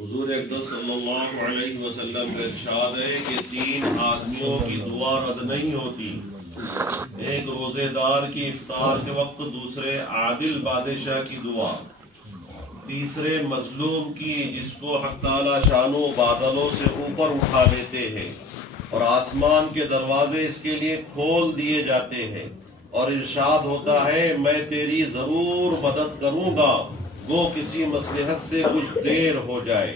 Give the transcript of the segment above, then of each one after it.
حضور اقدس صلی اللہ علیہ وسلم کا ارشاد ہے کہ 3 آدمیوں کی دعا رد نہیں ہوتی. ایک روزے دار کی افطار کے وقت، دوسرے عادل بادشاہ کی دعا، تیسرے مظلوم کی جس کو حق تعالی شانو بادلوں سے اوپر اٹھا لیتے ہیں اور آسمان کے دروازے اس کے لیے کھول دیے جاتے ہیں اور ارشاد ہوتا ہے میں تیری ضرور مدد کروں گا گو کسی مصلحت سے کچھ دیر ہو جائے.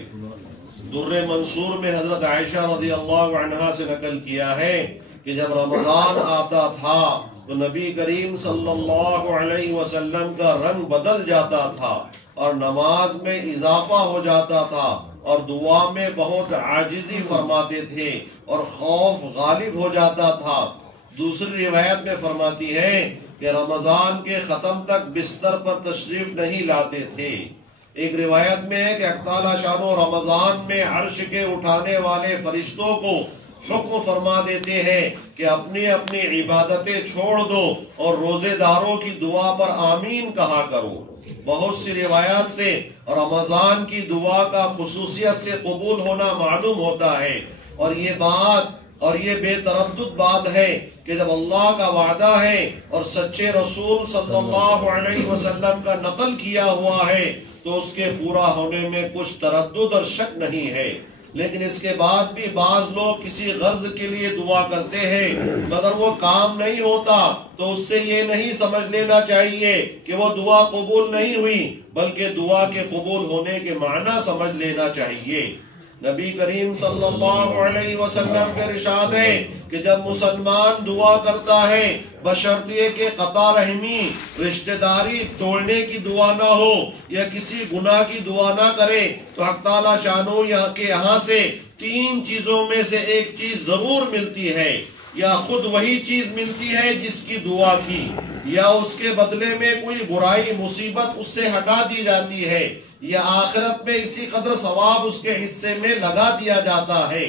در منصور میں حضرت عائشہ رضی اللہ عنہا سے نقل کیا ہے کہ جب رمضان آتا تھا تو نبی کریم صلی اللہ علیہ وسلم کا رنگ بدل جاتا تھا اور نماز میں اضافہ ہو جاتا تھا اور دعا میں بہت عاجزی فرماتے تھے اور خوف غالب ہو جاتا تھا. دوسری روایت میں فرماتی ہے کہ رمضان کے ختم تک بستر پر تشریف نہیں لاتے تھے. ایک روایت میں ہے کہ حق تعالی شانو رمضان میں عرش کے اٹھانے والے فرشتوں کو حکم فرما دیتے ہیں کہ اپنی اپنی عبادتیں چھوڑ دو اور روزے داروں کی دعا پر آمین کہا کرو. بہت سی روایات سے رمضان کی دعا کا خصوصیت سے قبول ہونا معلوم ہوتا ہے اور یہ بے تردد بات ہے کہ جب اللہ کا وعدہ ہے اور سچے رسول صلی اللہ علیہ وسلم کا نقل کیا ہوا ہے تو اس کے پورا ہونے میں کچھ تردد اور شک نہیں ہے. لیکن اس کے بعد بھی بعض لوگ کسی غرض کے لیے دعا کرتے ہیں مگر وہ کام نہیں ہوتا تو اس سے یہ نہیں سمجھ لینا چاہیے کہ وہ دعا قبول نہیں ہوئی، بلکہ دعا کے قبول ہونے کے معنی سمجھ لینا چاہیے. نبی کریم صلی اللہ علیہ وسلم کے ارشاد ہے کہ جب مسلمان دعا کرتا ہے بشرطیے کہ قطع رحمی رشتہ داری توڑنے کی دعا نہ ہو یا کسی گناہ کی دعا نہ کرے تو حق تعالی شانو یہاں سے 3 چیزوں میں سے ایک چیز ضرور ملتی ہے. یا خود وہی چیز ملتی ہے جس کی دعا کی، یا اس کے بدلے میں کوئی برائی مصیبت اس سے ہٹا دی جاتی ہے، یا آخرت میں اسی قدر ثواب اس کے حصے میں لگا دیا جاتا ہے.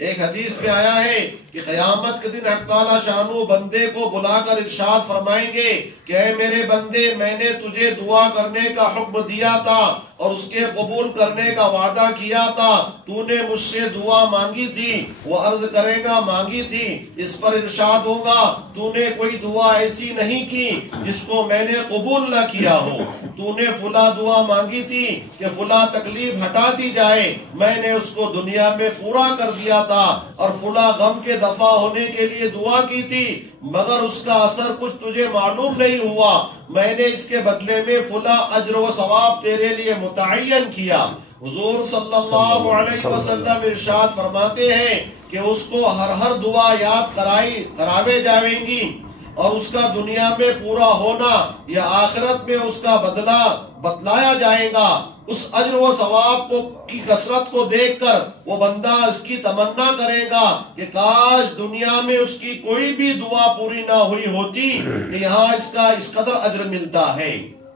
ایک حدیث میں آیا ہے کہ قیامت کے دن حق تعالی شانو بندے کو بلا کر ارشاد فرمائیں گے کہ اے میرے بندے میں نے تجھے دعا کرنے کا حکم دیا تھا اور اس کے قبول کرنے کا وعدہ کیا تھا، تو نے مجھ سے دعا مانگی تھی، وہ عرض کرے گا مانگی تھی. اس پر ارشاد ہوگا تو نے کوئی دعا ایسی نہیں کی جس کو میں نے قبول نہ کیا ہو. تو نے فلاں دعا مانگی تھی کہ فلاں تکلیف ہٹا دی جائے، میں نے اس کو دنیا میں پورا کر دیا تھا، اور فلاں غم کے دفع ہونے کے لیے دعا کی تھی مگر اس کا اثر کچھ تجھے معلوم نہیں ہوا، میں نے اس کے بدلے میں فلاں اجر و ثواب تیرے لیے متعین کیا. حضور صلی اللہ علیہ وسلم ارشاد فرماتے ہیں کہ اس کو ہر دعا یاد کراوے جائیں گی اور اس کا دنیا میں پورا ہونا یا آخرت میں اس کا بدلہ بتلایا جائے گا. اس اجر و ثواب کی کثرت کو دیکھ کر وہ بندہ اس کی تمنا کرے گا کہ کاش دنیا میں اس کی کوئی بھی دعا پوری نہ ہوئی ہوتی کہ یہاں اس قدر اجر ملتا ہے.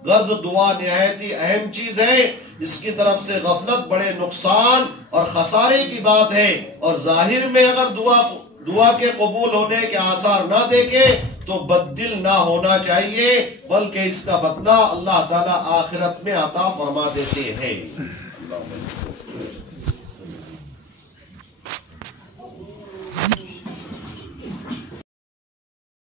غرض دعا نہایت ہی اہم چیز ہے، اس کی طرف سے غفلت بڑے نقصان اور خسارے کی بات ہے، اور ظاہر میں اگر دعا کے قبول ہونے کے آثار نہ دیکھے تو بددل نہ ہونا چاہیے، بلکہ اس کا بدلہ اللہ تعالی آخرت میں عطا فرما دیتے ہیں.